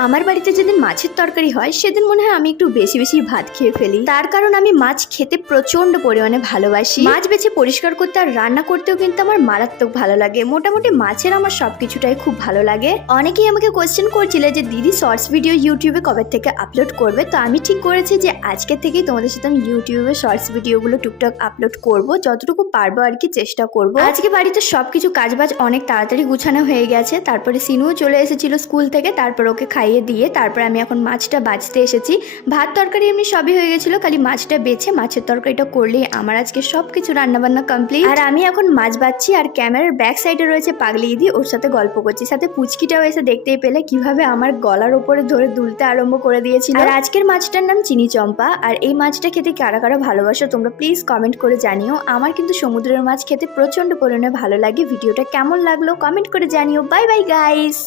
আমার বাড়িতে যেদিন মাছের তরকারি হয় সেদিন মনে হয় আমি একটু বেশি বেশি ভাত খেয়ে ফেলি। তার কারণ আমি মাছ খেতে প্রচন্ড পরিমাণে ভালোবাসি। মাছ বেছে পরিষ্কার করতে আর রান্না করতেও কিন্তু আমার মারাত্মক ভালো লাগে। মোটামুটি মাছের আমার সবকিছুটাই খুব ভালো লাগে। অনেকেই আমাকে কোয়েশ্চেন করছিল যে দিদি শর্টস ভিডিও ইউটিউবে কবে থেকে আপলোড করবে। তো আমি ঠিক করেছি যে আজকে থেকেই তোমাদের সাথে আমি ইউটিউবে শর্টস ভিডিওগুলো টুকটাক আপলোড করব, যতটুকু পারবো আর কি চেষ্টা করব। আজকে বাড়িতে সবকিছু কাজবাজ অনেক তাড়াতাড়ি গুছানো হয়ে গেছে। তারপরে সিনুও চলে এসেছিল স্কুল থেকে, তারপর ওকে খাইয়ে দিয়ে তারপর আমি এখন মাছটা বাছতে এসেছি। ভাত তরকারি এমনি সবই হয়ে গেছিলো, খালি মাছটা বেছে মাছের তরকারিটা করলেই আমার আজকে সবকিছু রান্নাবান্না কমপ্লিট। আর আমি এখন মাছ বাছছি আর ক্যামেরার ব্যাক সাইডে রয়েছে পাগলি দিদি, ওর সাথে গল্প করছি। সাথে পুচকিটাও এসে দেখতেই পেলে কিভাবে আমার গলার ওপরে ধরে দুলতে আরম্ভ করে দিয়েছিল। আর আজকের মাছটার নাম চিনি চম্পা। আর এই মাছটা খেতে কারা কারা ভালোবাসো তোমরা প্লিজ কমেন্ট করে জানিও। আমার কিন্তু সমুদ্রের মাছ খেতে প্রচন্ড পরিমাণে ভালো লাগে। ভিডিওটা কেমন লাগলো কমেন্ট করে জানিও। Bye bye guys.